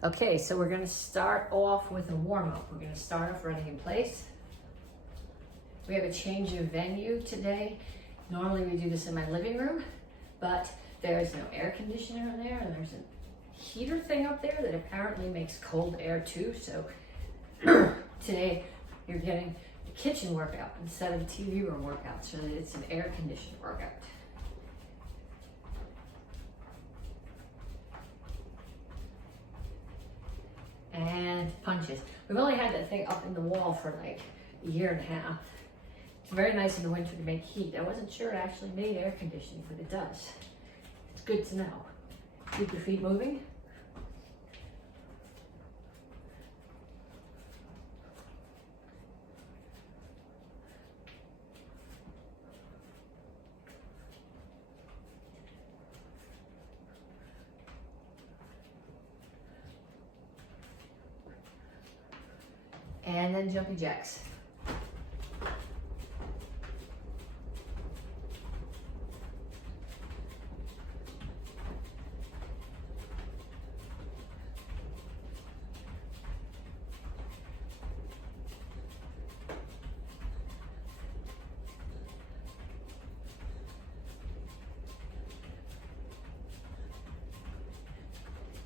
Okay, so we're gonna start off with a warm-up. We're gonna start off running in place. We have a change of venue today. Normally we do this in my living room, but there's no air conditioner in there, and there's a heater thing up there that apparently makes cold air too. So today you're getting a kitchen workout instead of a TV room workout, so that it's an air conditioned workout. And punches. We've only had that thing up in the wall for like a year and a half. It's very nice in the winter to make heat. I wasn't sure it actually made air conditioning, but it does. It's good to know. Keep your feet moving. And then jumping jacks.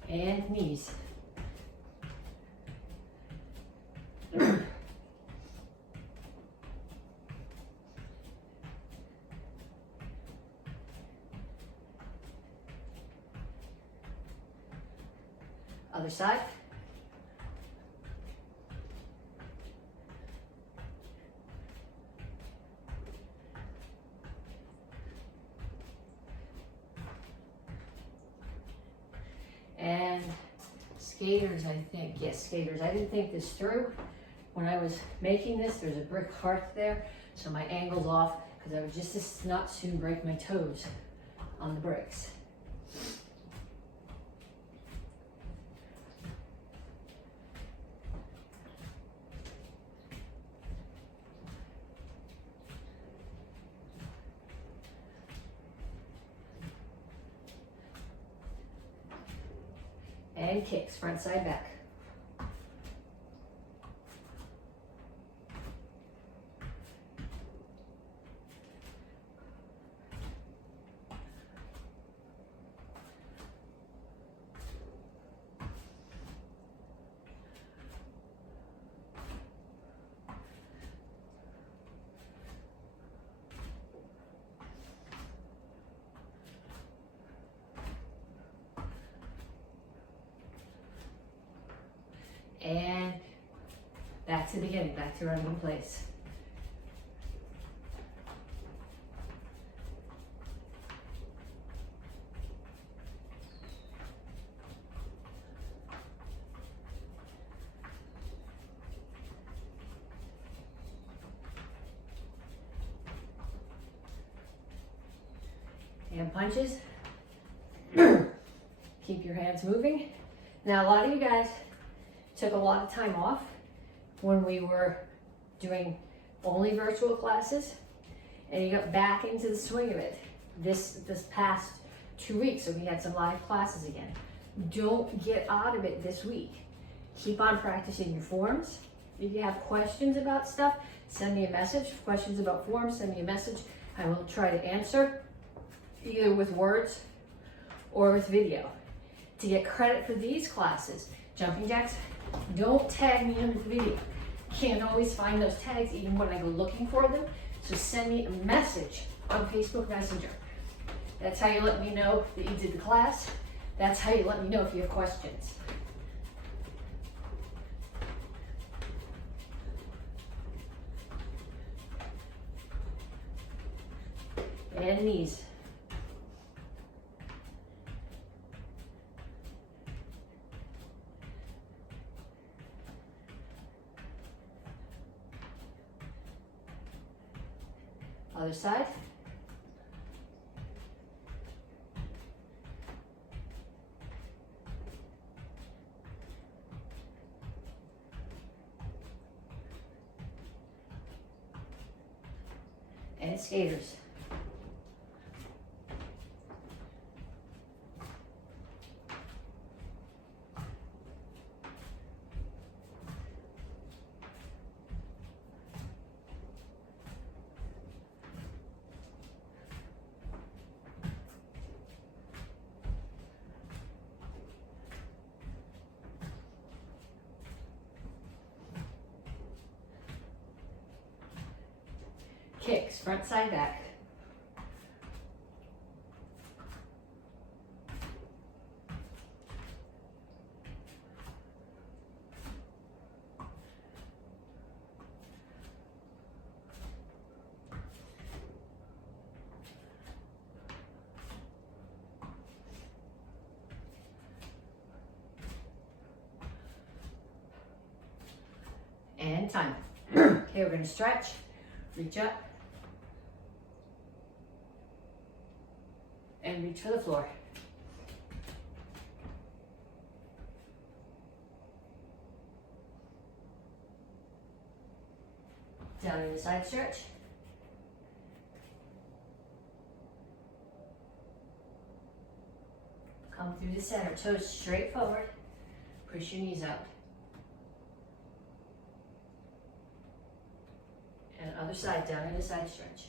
And knees. Other side. And skaters, I think. Yes, skaters. I didn't think this through. When I was making this, there's a brick hearth there, so my angle's off because I would just as not soon break my toes on the bricks. And kicks, front, side, back. And back to the beginning, back to running in place. And punches. Keep your hands moving. Now, a lot of you guys took a lot of time off when we were doing only virtual classes, and you got back into the swing of it this past 2 weeks. So we had some live classes again. Don't get out of it this week. Keep on practicing your forms. If you have questions about stuff, send me a message. Questions about forms, send me a message. I will try to answer either with words or with video. To get credit for these classes, jumping jacks, don't tag me under the video. Can't always find those tags even when I go looking for them. So send me a message on Facebook Messenger. That's how you let me know that you did the class. That's how you let me know if you have questions. And knees. Other side. And skaters. Kicks, front, side, back. And time. Okay, we're gonna stretch, reach up, and reach for the floor. Down in the side stretch. Come through the center, toes straight forward, push your knees out. And other side, down in the side stretch.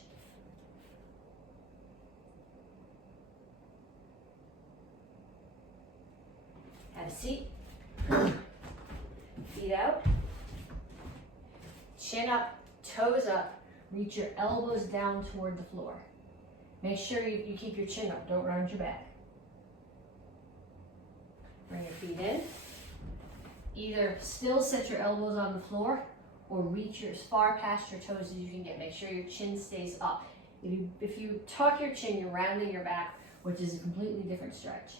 Have a seat. Feet out. Chin up, toes up. Reach your elbows down toward the floor. Make sure you keep your chin up. Don't round your back. Bring your feet in. Either still set your elbows on the floor or reach as far past your toes as you can get. Make sure your chin stays up. If you tuck your chin, you're rounding your back, which is a completely different stretch.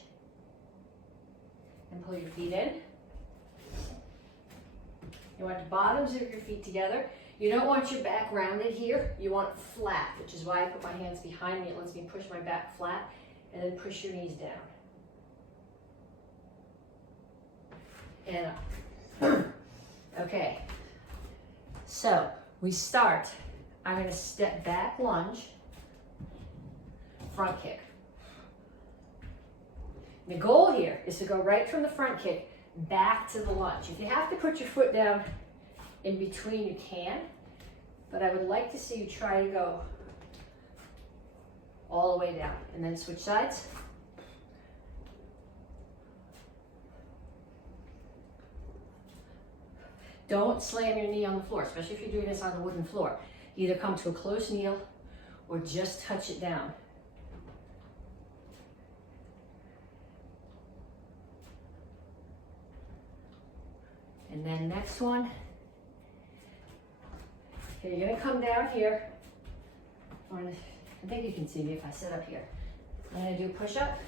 And pull your feet in. You want the bottoms of your feet together. You don't want your back rounded here. You want it flat, which is why I put my hands behind me. It lets me push my back flat, and then push your knees down. And up. Okay. So we start. I'm going to step back, lunge, front kick. The goal here is to go right from the front kick back to the lunge. If you have to put your foot down in between, you can, but I would like to see you try to go all the way down and then switch sides. Don't slam your knee on the floor, especially if you're doing this on the wooden floor. Either come to a close kneel or just touch it down. And then next one. Okay, you're gonna come down here. I think you can see me if I sit up here. I'm gonna do a push-up.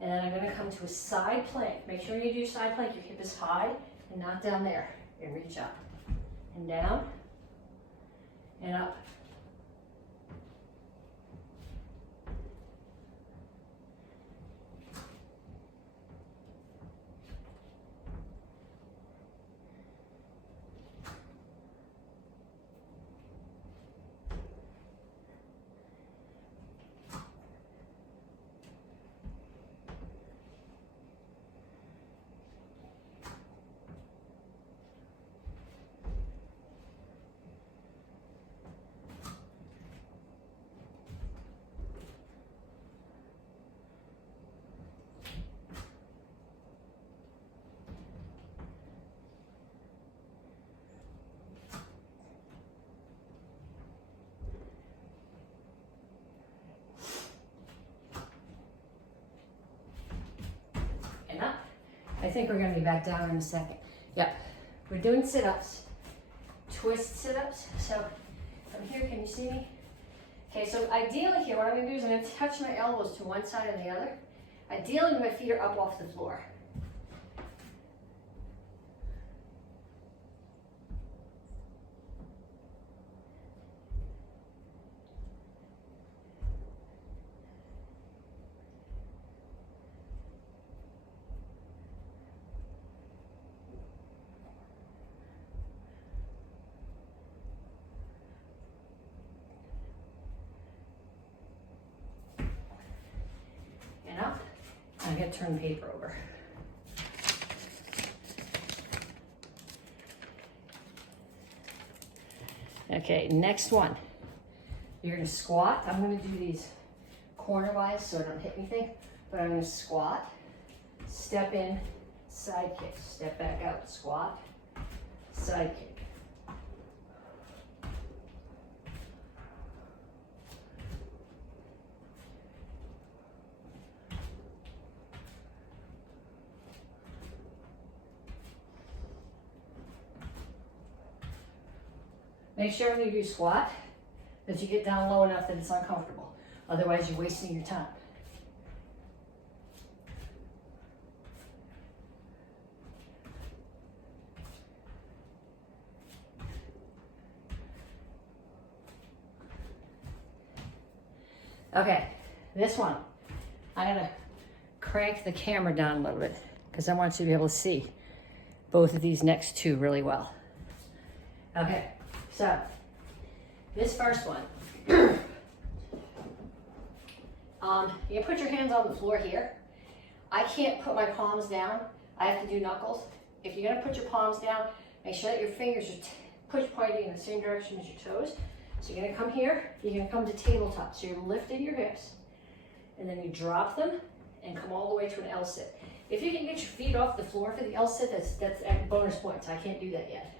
And then I'm going to come to a side plank. Make sure you do side plank, your hip is high and not down there. And reach up and down and up. And up. I think we're going to be back down in a second. Yep. We're doing sit-ups. Twist sit-ups. So from here, can you see me? Okay, so ideally here, what I'm going to do is I'm going to touch my elbows to one side and the other. Ideally, my feet are up off the floor. Up. I'm going to turn the paper over. Okay, next one. You're going to squat. I'm going to do these corner-wise so I don't hit anything, but I'm going to squat, step in, side kick, step back out, squat, side kick. Make sure when you do squat that you get down low enough that it's uncomfortable. Otherwise, you're wasting your time. Okay, this one, I'm gonna crank the camera down a little bit because I want you to be able to see both of these next two really well. Okay, so this first one, you put your hands on the floor here. I can't put my palms down. I have to do knuckles. If you're gonna put your palms down, make sure that your fingers are pointing in the same direction as your toes. So you're gonna come here, you're gonna come to tabletop. So you're lifting your hips, and then you drop them and come all the way to an L sit. If you can get your feet off the floor for the L sit, that's bonus points. I can't do that yet.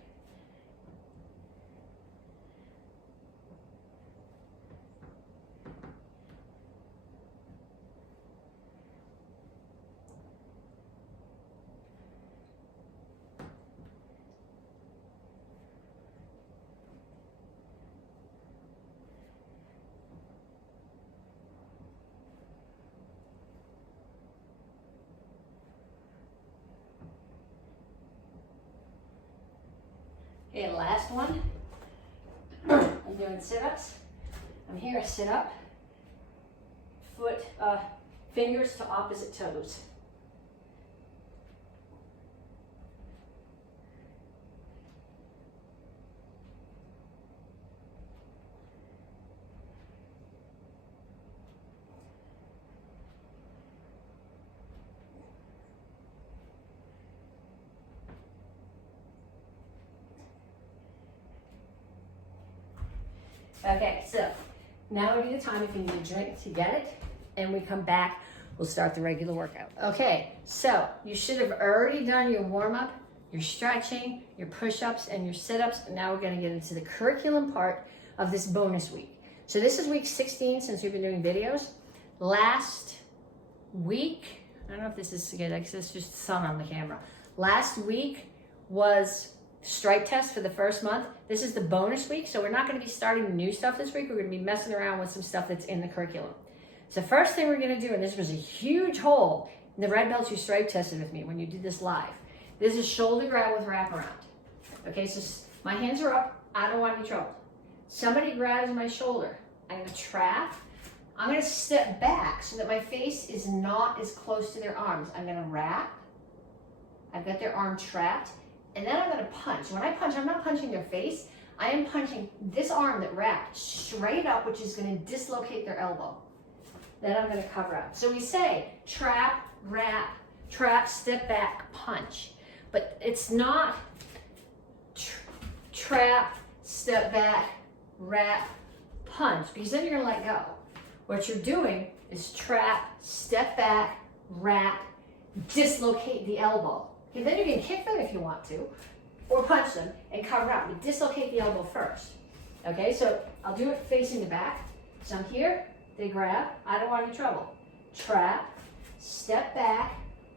Okay, last one. I'm doing sit-ups. I'm here, sit up. Fingers to opposite toes. Okay, so now would be the time if you need a drink to get it, and we come back, we'll start the regular workout. Okay, so you should have already done your warm-up, your stretching, your push-ups, and your sit-ups, and now we're gonna get into the curriculum part of this bonus week. So this is week 16 since we've been doing videos. Last week, I don't know if this is good, I guess it's just the sun on the camera. Last week was stripe test for the first month. This is the bonus week, so we're not going to be starting new stuff this week. We're going to be messing around with some stuff that's in the curriculum. So first thing we're going to do, and this was a huge hole in the red belts who stripe tested with me when you did this live. This is shoulder grab with wraparound. Okay, so my hands are up. I don't want any trouble. Somebody grabs my shoulder. I'm going to trap. I'm going to step back so that my face is not as close to their arms. I'm going to wrap. I've got their arm trapped. And then I'm going to punch. When I punch, I'm not punching their face. I am punching this arm that wrapped straight up, which is going to dislocate their elbow. Then I'm going to cover up. So we say trap, wrap, trap, step back, punch. But it's not trap, step back, wrap, punch, because then you're going to let go. What you're doing is trap, step back, wrap, dislocate the elbow. Okay, then you can kick them if you want to, or punch them and cover up. You dislocate the elbow first. Okay, so I'll do it facing the back. So I'm here, they grab, I don't want any trouble. Trap, step back,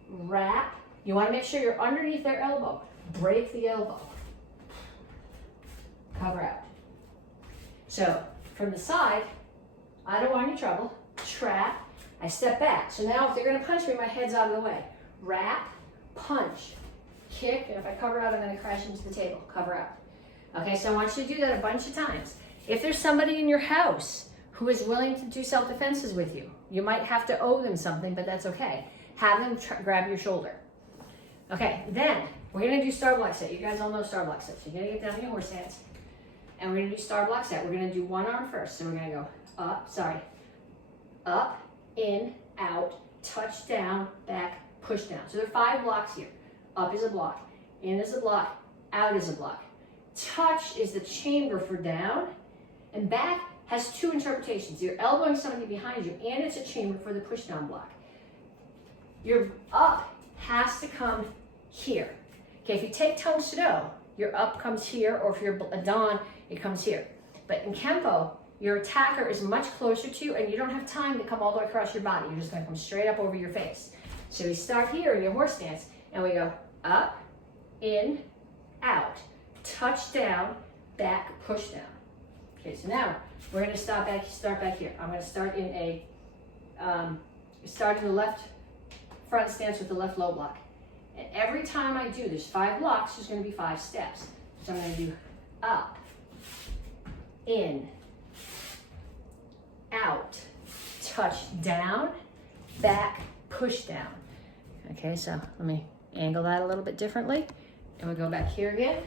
wrap. You want to make sure you're underneath their elbow. Break the elbow. Cover out. So from the side, I don't want any trouble. Trap, I step back. So now if they're going to punch me, my head's out of the way. Wrap, punch, kick, and if I cover out, I'm going to crash into the table. Cover out. Okay, so I want you to do that a bunch of times. If there's somebody in your house who is willing to do self-defenses with you, you might have to owe them something, but that's okay. Have them grab your shoulder. Okay, then we're going to do star block set. You guys all know star block set. So you're going to get down on your horse stance, and we're going to do star block set. We're going to do one arm first. So we're going to go up, in, out, touch down, back, push down. So there are 5 blocks here. Up is a block, in is a block, out is a block. Touch is the chamber for down, and back has 2 interpretations. You're elbowing somebody behind you, and it's a chamber for the push down block. Your up has to come here. Okay, if you take toe snow, your up comes here, or if you're a dan, it comes here. But in Kempo, your attacker is much closer to you, and you don't have time to come all the way across your body. You're just going to come straight up over your face. So we start here in your horse stance, and we go up, in, out, touch down, back, push down. Okay, so now we're going to start back here. I'm going to start in the left front stance with the left low block. And every time I do, there's 5 blocks, there's going to be 5 steps. So I'm going to do up, in, out, touch down, back, push down. Okay, so let me angle that a little bit differently. And we'll go back here again.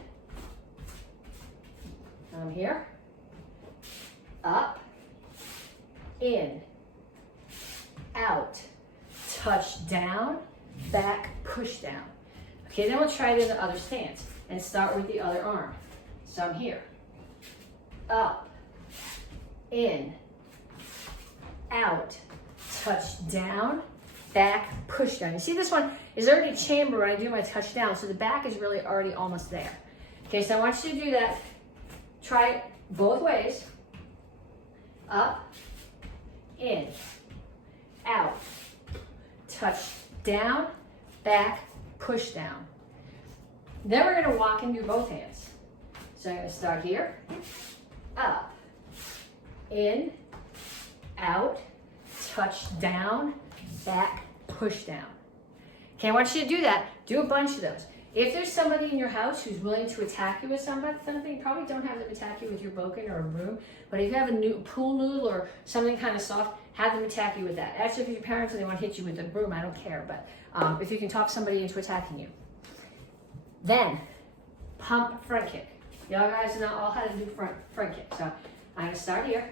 I'm here. Up, in, out, touch down, back, push down. Okay, then we'll try it in the other stance and start with the other arm. So I'm here. Up, in, out, touch down, back, push down. You see this one is already chambered when I do my touch down, so the back is really already almost there. Okay, so I want you to do that. Try it both ways. Up, in, out, touch down, back, push down. Then we're going to walk and do both hands. So I'm going to start here. Up, in, out, touch down, back, push down. Okay, I want you to do that. Do a bunch of those. If there's somebody in your house who's willing to attack you with something, you probably don't have them attack you with your bokken or a broom, but if you have a pool noodle or something kind of soft, have them attack you with that. Actually, if your parents and they want to hit you with a broom, I don't care, but if you can talk somebody into attacking you. Then, pump front kick. Y'all guys know all how to do front kick. So I'm going to start here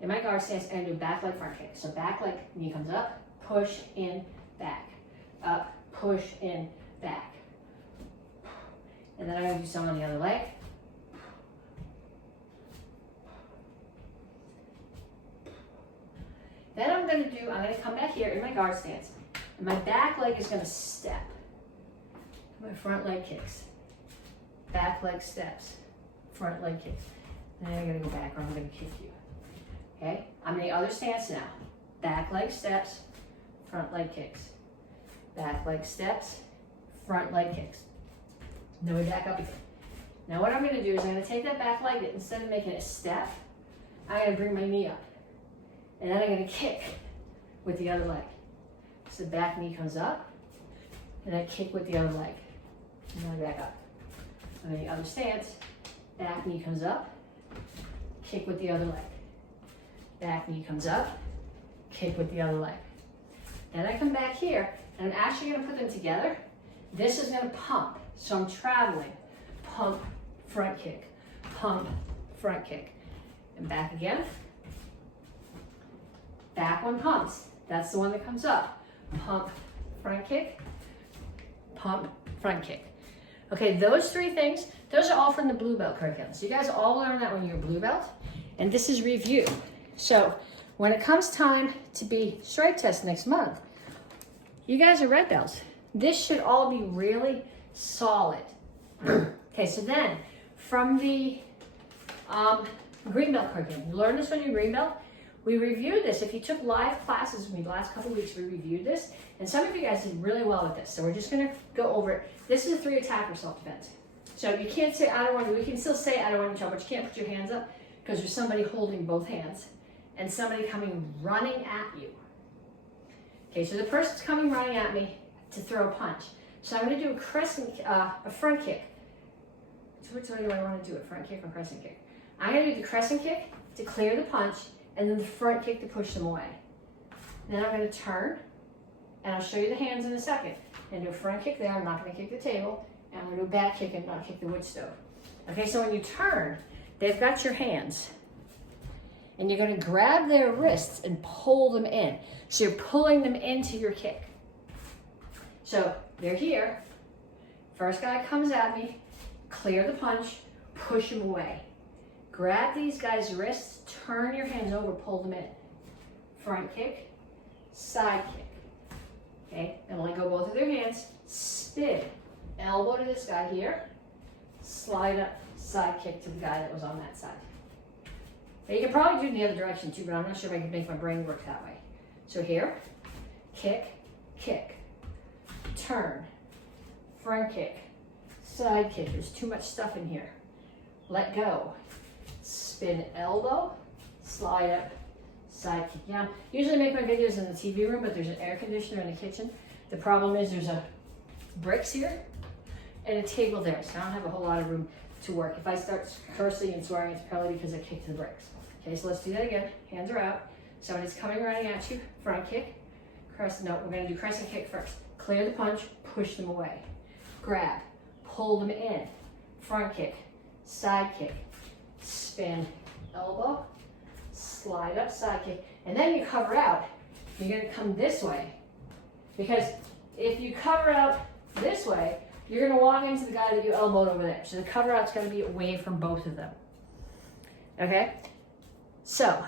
in my guard stance and do back leg front kick. So back leg, knee comes up, push in, back. Up, push in, back. And then I'm going to do some on the other leg. Then I'm going to come back here in my guard stance. And my back leg is going to step. My front leg kicks. Back leg steps. Front leg kicks. And then I'm going to go back or I'm going to kick you. Okay? I'm in the other stance now. Back leg steps. Front leg kicks. Back leg steps. Front leg kicks. Then we back up again. Now what I'm going to do is I'm going to take that back leg, instead of making it a step, I'm going to bring my knee up. And then I'm going to kick with the other leg. So the back knee comes up, and I kick with the other leg. And then I back up. And then the other stance, back knee comes up, kick with the other leg. Back knee comes up, kick with the other leg. Then I come back here, and I'm actually going to put them together. This is going to pump. So I'm traveling. Pump, front kick. Pump, front kick. And back again. Back one pumps. That's the one that comes up. Pump, front kick. Pump, front kick. Okay, those 3 things, those are all from the blue belt curriculum. So you guys all learned that when you're blue belt. And this is review. So when it comes time to be stripe test next month, you guys are red belts. This should all be really solid. Okay, so then from the green belt curriculum, you learned this when you're green belt. We reviewed this. If you took live classes with me the last couple of weeks, we reviewed this, and some of you guys did really well with this. So we're just going to go over it. This is a 3 attacker self-defense. So you can't say I don't want to. We can still say I don't want to jump, but you can't put your hands up because there's somebody holding both hands and somebody coming running at you. Okay, so the person's coming running at me to throw a punch. So I'm going to do a front kick. So which way do I want to do it? Front kick or crescent kick? I'm going to do the crescent kick to clear the punch, and then the front kick to push them away. Then I'm going to turn, and I'll show you the hands in a second. And do a front kick there. I'm not going to kick the table. And I'm going to do a back kick and not kick the wood stove. Okay, so when you turn, they've got your hands. And you're going to grab their wrists and pull them in. So you're pulling them into your kick. So they're here. First guy comes at me, clear the punch, push him away. Grab these guys' wrists, turn your hands over, pull them in. Front kick, side kick. Okay, and let go both of their hands, spin. Elbow to this guy here, slide up, side kick to the guy that was on that side. Now you can probably do it in the other direction too, but I'm not sure if I can make my brain work that way. So here, kick, kick. Turn, front kick, side kick. There's too much stuff in here. let go. Spin elbow, slide up, side kick. Now, usually I make my videos in the TV room, but there's an air conditioner in the kitchen. The problem is there's a bricks here and a table there, so I don't have a whole lot of room to work. If I start cursing and swearing, it's probably because I kicked the bricks. Okay, so let's do that again. Hands are out. Somebody's coming running at you, front kick. No, we're gonna do crescent kick first. Clear the punch, push them away. Grab, pull them in. Front kick, side kick, spin, elbow, slide up, side kick, and then you cover out. You're gonna come this way, because if you cover out this way, you're gonna walk into the guy that you elbowed over there. So the cover out's gonna be away from both of them. Okay? So,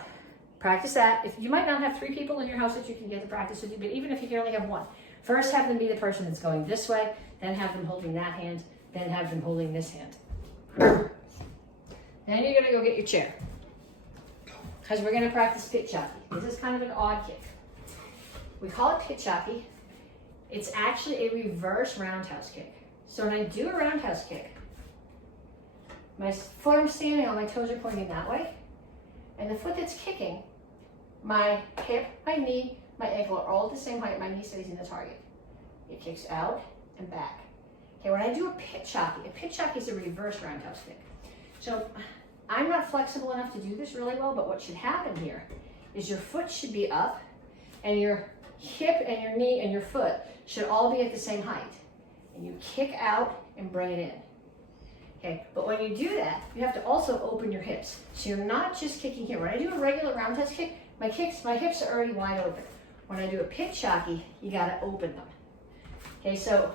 practice that. If you might not have 3 people in your house that you can get to practice with you, but even if you can only have 1, first have them be the person that's going this way, then have them holding that hand, then have them holding this hand. Then you're gonna go get your chair, because we're gonna practice Petsching. This is kind of an odd kick. We call it Petsching. It's actually a reverse roundhouse kick. So when I do a roundhouse kick, my foot I'm standing on, my toes are pointing that way, and the foot that's kicking, my hip, my knee, my ankle are all at the same height. My knee stays in the target. It kicks out and back. Okay, when I do a Petsching is a reverse roundhouse kick. So I'm not flexible enough to do this really well, but what should happen here is your foot should be up, and your hip and your knee and your foot should all be at the same height. And you kick out and bring it in. Okay, but when you do that, you have to also open your hips. So you're not just kicking here. When I do a regular roundhouse kick, my hips are already wide open. When I do a Petsching, you gotta open them. Okay, so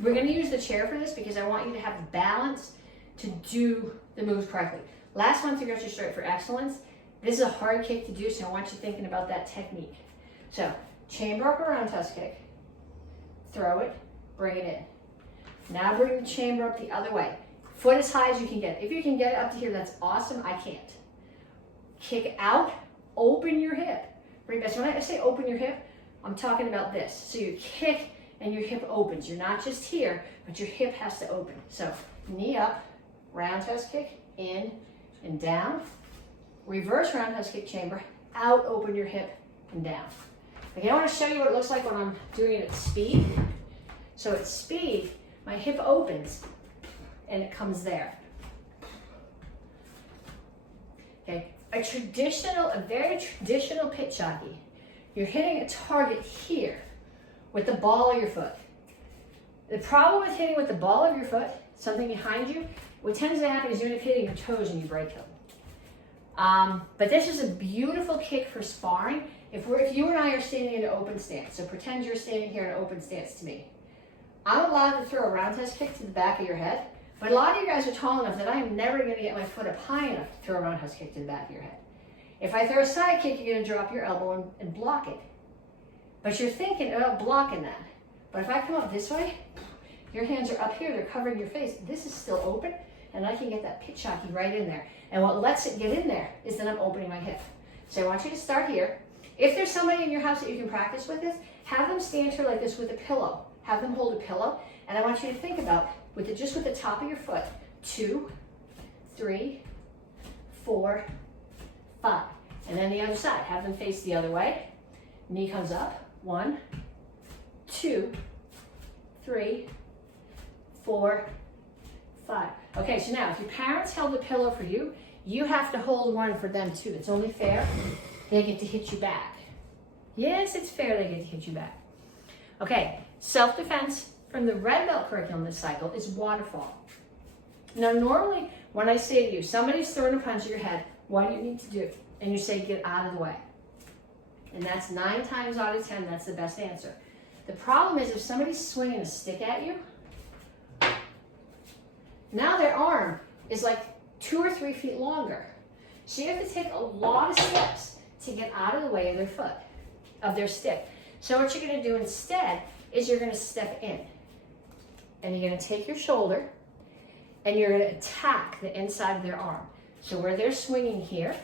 we're gonna use the chair for this because I want you to have the balance to do the moves correctly. Last one to go to straight for excellence. This is a hard kick to do, so I want you thinking about that technique. So, chamber up a roundhouse kick, throw it, bring it in. Now bring the chamber up the other way. Foot as high as you can get. If you can get it up to here, that's awesome. I can't. Kick out, open your hip. Bring back. So when I say open your hip, I'm talking about this. So you kick and your hip opens. You're not just here, but your hip has to open. So knee up, roundhouse kick, in and down. Reverse roundhouse kick chamber, out, open your hip, and down. Okay, I want to show you what it looks like when I'm doing it at speed. So at speed, my hip opens and it comes there. Okay, a very traditional Petsching. You're hitting a target here with the ball of your foot. The problem with hitting with the ball of your foot, something behind you, what tends to happen is you end up hitting your toes and you break them. But this is a beautiful kick for sparring. If you and I are standing in an open stance, so pretend you're standing here in an open stance to me. I'm allowed to throw a roundhouse kick to the back of your head, but a lot of you guys are tall enough that I am never going to get my foot up high enough to throw a roundhouse kick to the back of your head. If I throw a side kick, you're going to drop your elbow and block it. But you're thinking about blocking that. But if I come up this way, your hands are up here, they're covering your face. This is still open, and I can get that Petsching right in there. And what lets it get in there is that I'm opening my hip. So I want you to start here. If there's somebody in your house that you can practice with this, have them stand here like this with a pillow. Have them hold a pillow, and I want you to think about, just with the top of your foot, 2, 3, 4, 5. And then the other side, have them face the other way. Knee comes up, 1, 2, 3, 4, 5. Okay, so now if your parents held a pillow for you, you have to hold one for them too. It's only fair they get to hit you back. Yes, it's fair they get to hit you back. Okay, self-defense from the red belt curriculum this cycle is waterfall. Now normally when I say to you, somebody's throwing a punch at your head, what do you need to do? And you say, get out of the way. And that's 9 times out of 10, that's the best answer. The problem is if somebody's swinging a stick at you, now their arm is like 2 or 3 feet longer. So you have to take a lot of steps to get out of the way of their foot, of their stick. So what you're going to do instead is you're going to step in. And you're going to take your shoulder and you're going to attack the inside of their arm. So where they're swinging here,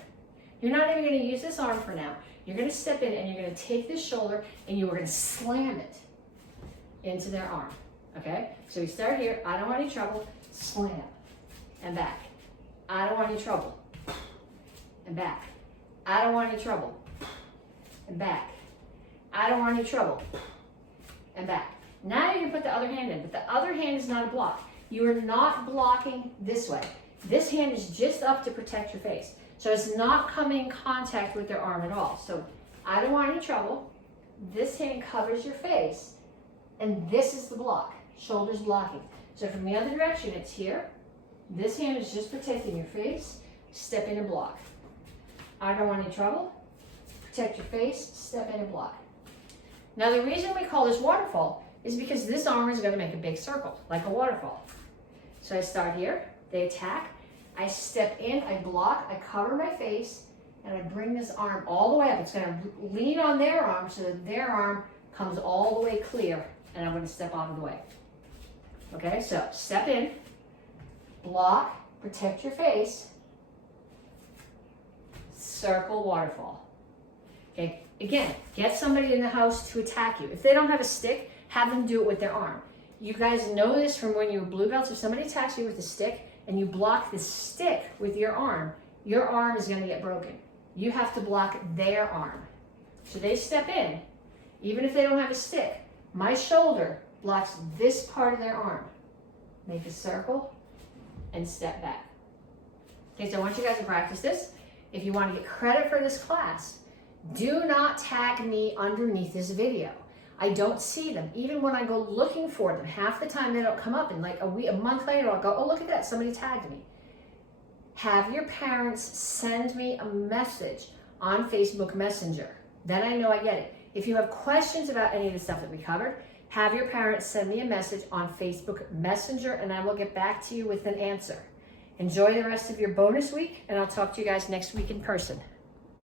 you're not even going to use this arm for now. You're going to step in and you're going to take this shoulder and you're going to slam it into their arm. Okay? So we start here. I don't want any trouble. Slam and back. I don't want any trouble. And back. I don't want any trouble. And back. I don't want any trouble. And back. Now you can put the other hand in, but the other hand is not a block. You are not blocking this way. This hand is just up to protect your face. So it's not coming in contact with their arm at all. So I don't want any trouble. This hand covers your face, and this is the block. Shoulders blocking. So from the other direction, it's here. This hand is just protecting your face. Step in and block. I don't want any trouble. Protect your face. Step in and block. Now the reason we call this waterfall is because this arm is going to make a big circle, like a waterfall. So I start here. They attack. I step in. I block. I cover my face. And I bring this arm all the way up. It's going to lean on their arm so that their arm comes all the way clear. And I'm going to step out of the way. Okay, so step in, block, protect your face, circle, waterfall. Okay, again, get somebody in the house to attack you. If they don't have a stick, have them do it with their arm. You guys know this from when you were blue belts. If somebody attacks you with a stick and you block the stick with your arm is going to get broken. You have to block their arm. So they step in, even if they don't have a stick. My shoulder blocks this part of their arm. Make a circle and step back. Okay, so I want you guys to practice this. If you want to get credit for this class, do not tag me underneath this video. I don't see them. Even when I go looking for them, half the time they don't come up, and like a month later I'll go, oh, look at that, somebody tagged me. Have your parents send me a message on Facebook Messenger. Then I know I get it. If you have questions about any of the stuff that we covered, have your parents send me a message on Facebook Messenger, and I will get back to you with an answer. Enjoy the rest of your bonus week, and I'll talk to you guys next week in person.